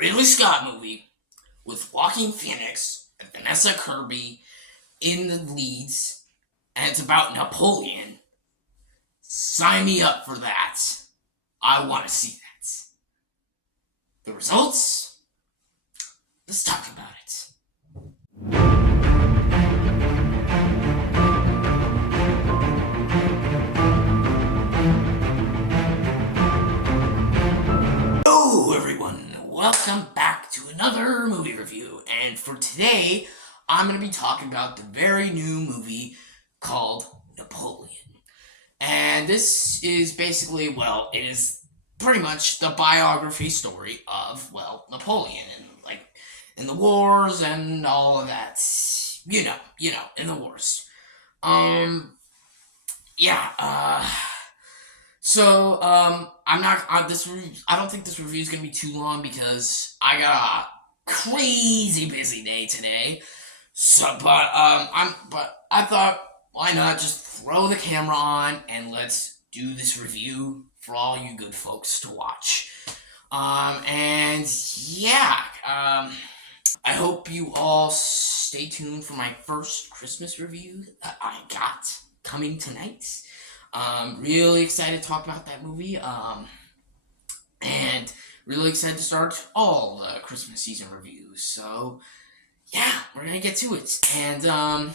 Ridley Scott movie with Joaquin Phoenix and Vanessa Kirby in the leads, and it's about Napoleon. Sign me up for that. I want to see that. The results? Let's talk about it. Hello everyone, welcome back to another movie review, and for today I'm going to be talking about the very new movie called Napoleon. And this is basically, it is pretty much the biography story of, Napoleon and in the wars and all of that. You know, in the wars. Yeah, I'm not, I don't think this review is going to be too long because I got a crazy busy day today. But I thought, why not just throw the camera on and let's do this review for all you good folks to watch. I hope you all stay tuned for my first Christmas review that I got coming tonight. Really excited to talk about that movie. And really excited to start all the Christmas season reviews. So, yeah, we're gonna get to it. And,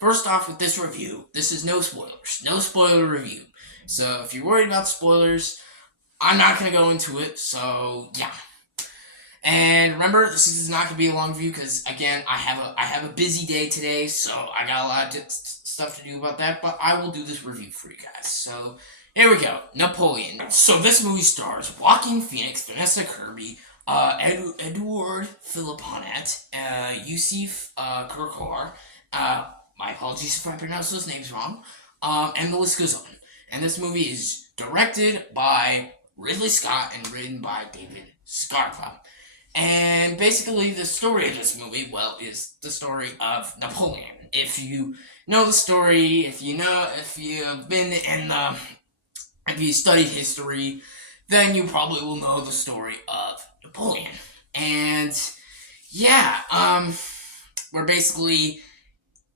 first off with this review, this is no spoilers. No spoiler review. So, if you're worried about spoilers, I'm not gonna go into it. So, yeah. And remember, this is not gonna be a long review because, again, I have a busy day today, so I got a lot of stuff to do about that, but I will do this review for you guys. So, here we go. Napoleon. So, this movie stars Joaquin Phoenix, Vanessa Kirby, Edward Philipponnette, Yusuf Kirkor, my apologies if I pronounce those names wrong, and the list goes on. And this movie is directed by Ridley Scott and written by David Scarpa. And basically, the story of this movie, is the story of Napoleon. If you know the story, if you studied history, then you probably will know the story of Napoleon. And yeah, we're basically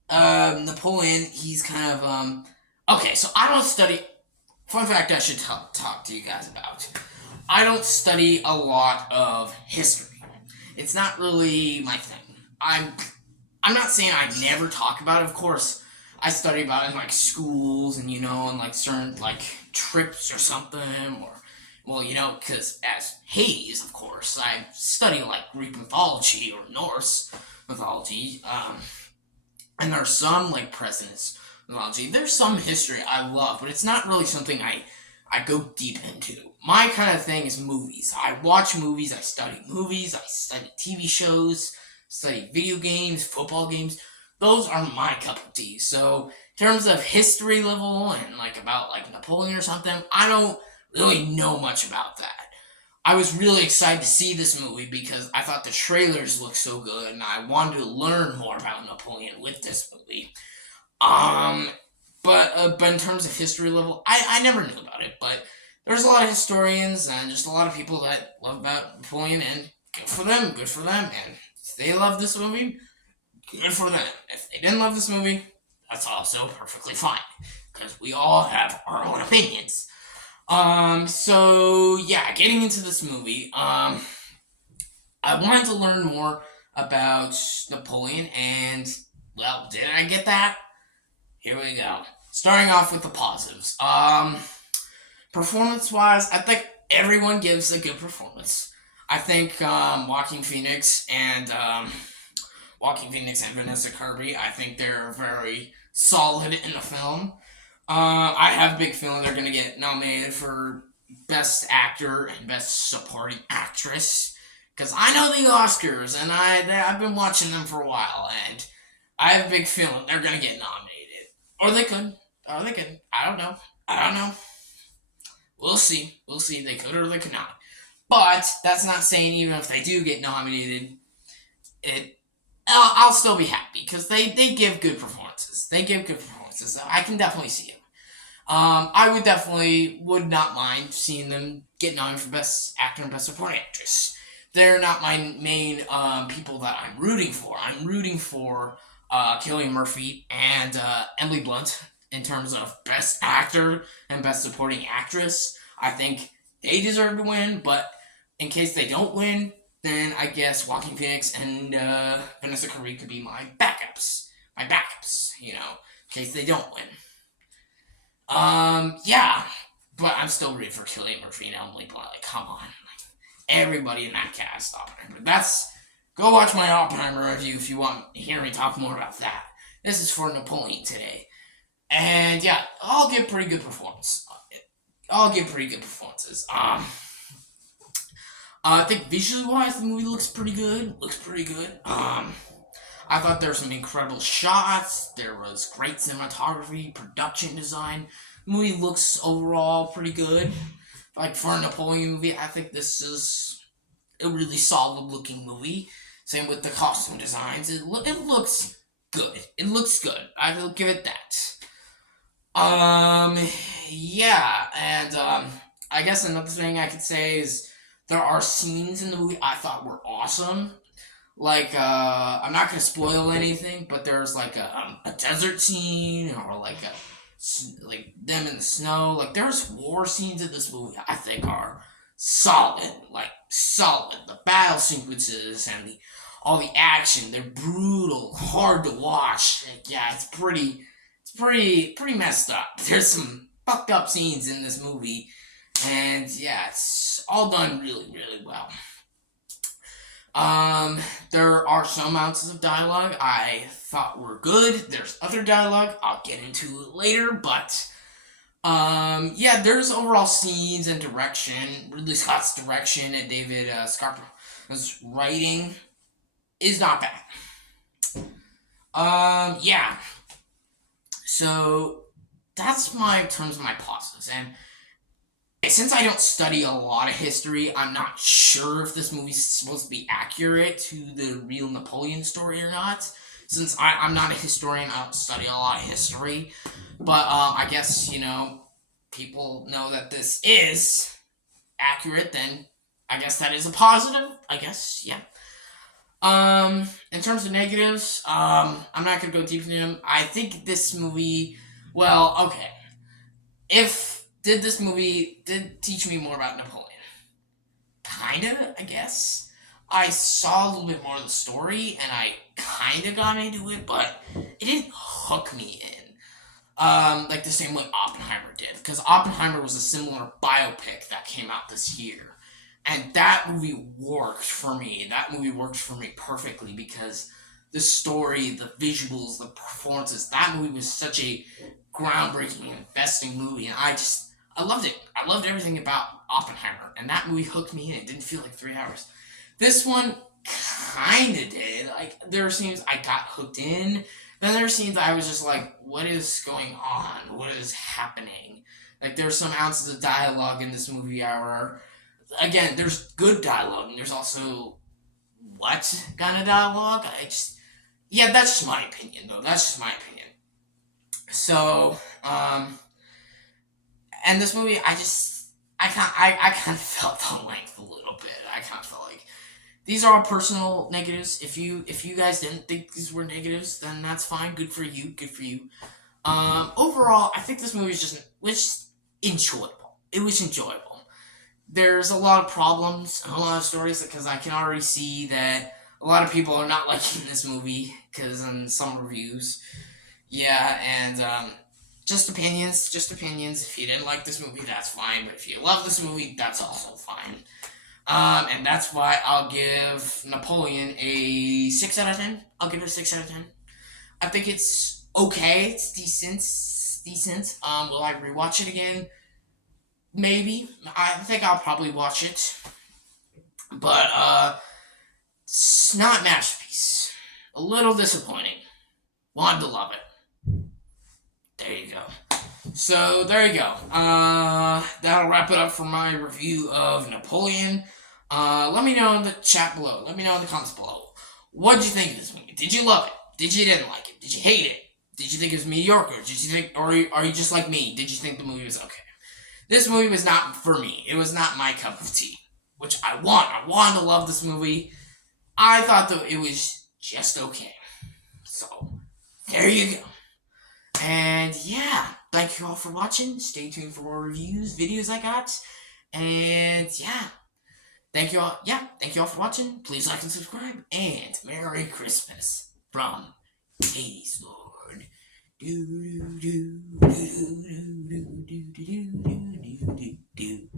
Napoleon. He's kind of okay. So I don't study. Fun fact: I should talk to you guys about. I don't study a lot of history. It's not really my thing. I'm not saying I never talk about it. Of course, I study about it in schools and and certain trips or something, or because as Hayes, of course, I study Greek mythology or Norse mythology. And there's some President's mythology. There's some history I love, but it's not really something I go deep into. My kind of thing is movies. I watch movies, I study TV shows, study video games, football games. Those are my cup of tea. So, in terms of history level and about Napoleon or something, I don't really know much about that. I was really excited to see this movie because I thought the trailers looked so good and I wanted to learn more about Napoleon with this movie. But in terms of history level, I never knew about it, but there's a lot of historians and just a lot of people that love about Napoleon, and good for them, and if they love this movie, good for them. If they didn't love this movie, that's also perfectly fine, because we all have our own opinions. So yeah, getting into this movie, I wanted to learn more about Napoleon, and, did I get that? Here we go. Starting off with the positives. Performance-wise, I think everyone gives a good performance. I think, Joaquin Phoenix and Vanessa Kirby, I think they're very solid in the film. I have a big feeling they're going to get nominated for Best Actor and Best Supporting Actress. Because I know the Oscars, and I've been watching them for a while, and I have a big feeling they're going to get nominated. Or they could. I don't know. We'll see. They could or they could not. But that's not saying even if they do get nominated, I'll still be happy because they give good performances. So I can definitely see it. I would not mind seeing them get nominated for Best Actor and Best Supporting Actress. they're not my main people that I'm rooting for. I'm rooting for Cillian Murphy and Emily Blunt in terms of Best Actor and Best Supporting Actress. I think they deserve to win, but in case they don't win, then I guess Joaquin Phoenix and Vanessa Kirby could be my backups. My backups, in case they don't win. Yeah, but I'm still rooting for Cillian Murphy and Emily Blunt. Like, come on, everybody in that cast, Oppenheimer. Go watch my Oppenheimer review if you want to hear me talk more about that. This is for Napoleon today, and yeah, I'll give pretty good performance. I'll give pretty good performances. I think visually wise, the movie looks pretty good. I thought there were some incredible shots. There was great cinematography, production design. The movie looks overall pretty good. Like, for a Napoleon movie, I think this is a really solid looking movie. Same with the costume designs. It looks good. It looks good. I will give it that. Yeah, and I guess another thing I could say is there are scenes in the movie I thought were awesome. Like, I'm not gonna spoil anything, but there's like a desert scene, or like them in the snow. Like, there's war scenes in this movie I think are solid, solid. The battle sequences and all the action, they're brutal, hard to watch. Like, yeah, it's pretty messed up. There's some fucked up scenes in this movie, and yeah, it's all done really, really well. There are some ounces of dialogue I thought were good. There's other dialogue I'll get into it later, but yeah, there's overall scenes and direction. Ridley Scott's direction and David Scarpa's writing is not bad. Yeah. So that's my terms of my pauses, and since I don't study a lot of history, I'm not sure if this movie's supposed to be accurate to the real Napoleon story or not. Since I'm not a historian, I don't study a lot of history. But I guess, people know that this is accurate, then I guess that is a positive. I guess, yeah. In terms of negatives, I'm not gonna go deep into them. I think this movie, well, okay. This movie did teach me more about Napoleon? Kind of, I guess. I saw a little bit more of the story, and I kind of got into it, but it didn't hook me in. Like the same way Oppenheimer did. Because Oppenheimer was a similar biopic that came out this year. And that movie worked for me. That movie worked for me perfectly because the story, the visuals, the performances, that movie was such a groundbreaking, investing movie, and I loved it. I loved everything about Oppenheimer, and that movie hooked me in. It didn't feel like 3 hours. This one kinda did. Like, there were scenes I got hooked in, then there were scenes I was just like, what is going on? What is happening? Like, there's some ounces of dialogue in this movie where, again, there's good dialogue, and there's also what kind of dialogue? Yeah, that's just my opinion, though. That's just my opinion. So, and this movie, I kind of felt the length a little bit. I kind of felt like these are all personal negatives. If you guys didn't think these were negatives, then that's fine. Good for you. Good for you. Overall, I think this movie was enjoyable. It was enjoyable. There's a lot of problems and a lot of stories because I can already see that a lot of people are not liking this movie because in some reviews, yeah, and just opinions. If you didn't like this movie, that's fine. But if you love this movie, that's also fine. And that's why I'll give Napoleon a 6 out of 10. I'll give it a 6 out of 10. I think it's okay. It's decent. Will I rewatch it again? Maybe. I think I'll probably watch it. But, it's not a masterpiece. A little disappointing. Wanted to love it. There you go. So, there you go. That'll wrap it up for my review of Napoleon. Let me know in the chat below. Let me know in the comments below. What did you think of this movie? Did you love it? Did you didn't like it? Did you hate it? Did you think it was mediocre? Did you think, or are you just like me? Did you think the movie was okay? This movie was not for me. It was not my cup of tea. which I want. I wanted to love this movie. I thought that it was just okay. So, there you go. And yeah, thank you all for watching. Stay tuned for more reviews, videos I got. And yeah, thank you all. Yeah, thank you all for watching. Please like and subscribe. And Merry Christmas from Katie's Lord. Do do do do do do do do do do do do.